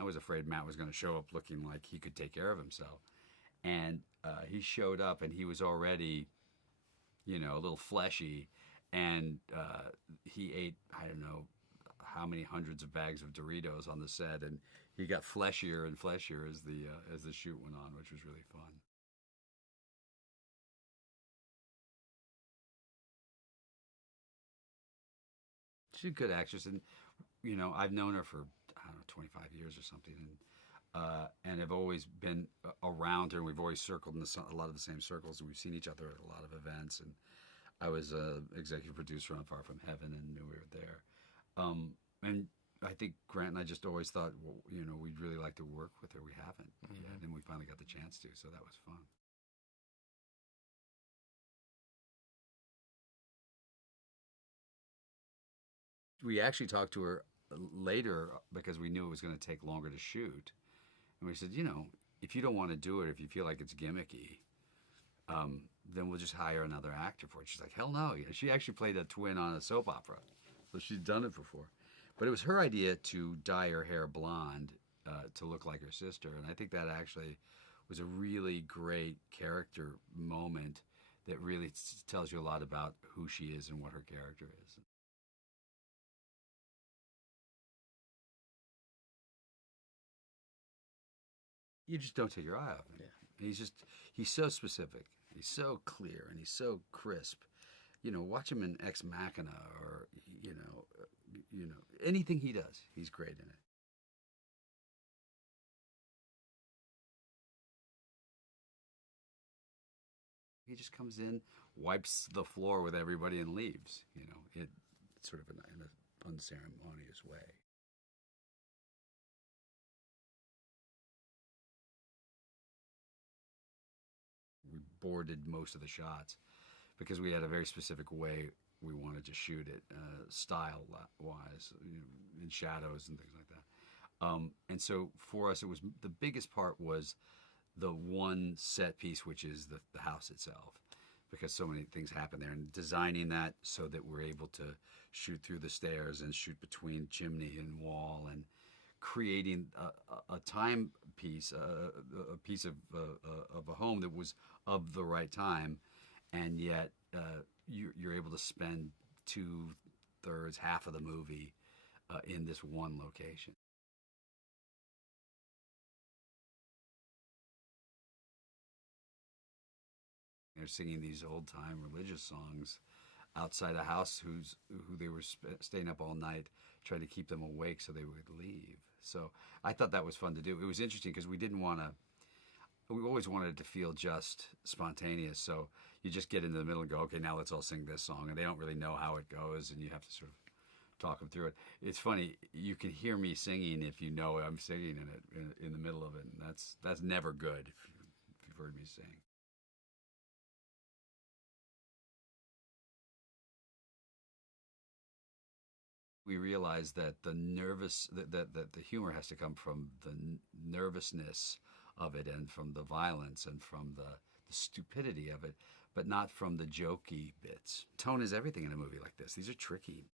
I was afraid Matt was going to show up looking like he could take care of himself. And he showed up and he was already, a little fleshy. And he ate, I don't know how many hundreds of bags of Doritos on the set. And he got fleshier and fleshier as the shoot went on, which was really fun. She's a good actress. And, I've known her for, I don't know, 25 years or something. And have always been around her. And we've always circled in a lot of the same circles, and we've seen each other at a lot of events. And I was a executive producer on Far From Heaven, and knew we were there. And I think Grant and I just always thought, well, we'd really like to work with her. We haven't yet, and we finally got the chance to, so that was fun. We actually talked to her later because we knew it was going to take longer to shoot, and we said, if you don't want to do it, if you feel like it's gimmicky, then we'll just hire another actor for it. She's like, hell no. She actually played a twin on a soap opera, so she'd done it before. But it was her idea to dye her hair blonde to look like her sister, and I think that actually was a really great character moment that really tells you a lot about who she is and what her character is. You just don't take your eye off him. Yeah. He's so specific. He's so clear and he's so crisp. Watch him in Ex Machina or anything he does. He's great in it. He just comes in, wipes the floor with everybody, and leaves. It sort of in an unceremonious way. We boarded most of the shots because we had a very specific way we wanted to shoot it, style wise, in shadows and things like that. And so for us, it was the biggest part was the one set piece, which is the house itself, because so many things happen there, and designing that so that we're able to shoot through the stairs and shoot between chimney and wall, and creating a time piece, a piece of a home that was of the right time, and yet you're able to spend two-thirds, half of the movie in this one location. They're singing these old-time religious songs outside a house who they were staying up all night trying to keep them awake so they would leave. So I thought that was fun to do. It was interesting because we didn't want to. We always wanted it to feel just spontaneous. So you just get into the middle and go, okay, now let's all sing this song, and they don't really know how it goes, and you have to sort of talk them through it. It's funny. You can hear me singing if you know I'm singing in it in the middle of it, and that's never good if you've heard me sing. We realized that that the humor has to come from the nervousness of it, and from the violence, and from the stupidity of it, but not from the jokey bits. Tone is everything in a movie like this. These are tricky.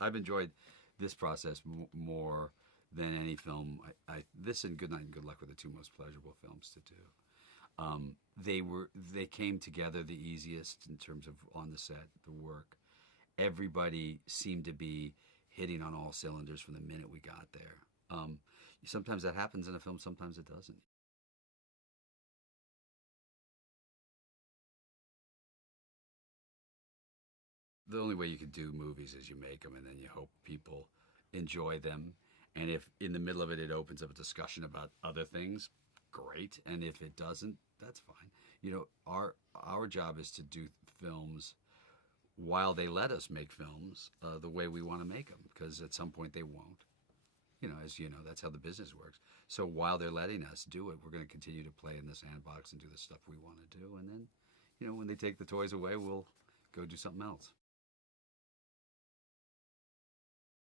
I've enjoyed this process more than any film. This and Good Night and Good Luck were the two most pleasurable films to do. They came together the easiest in terms of on the set, the work. Everybody seemed to be hitting on all cylinders from the minute we got there. Sometimes that happens in a film, sometimes it doesn't. The only way you can do movies is you make them, and then you hope people enjoy them. And if in the middle of it opens up a discussion about other things, great. And if it doesn't, that's fine. Our job is to do films while they let us make films the way we want to make them, because at some point they won't. As you know, that's how the business works. So while they're letting us do it, we're going to continue to play in the sandbox and do the stuff we want to do. And then, when they take the toys away, we'll go do something else.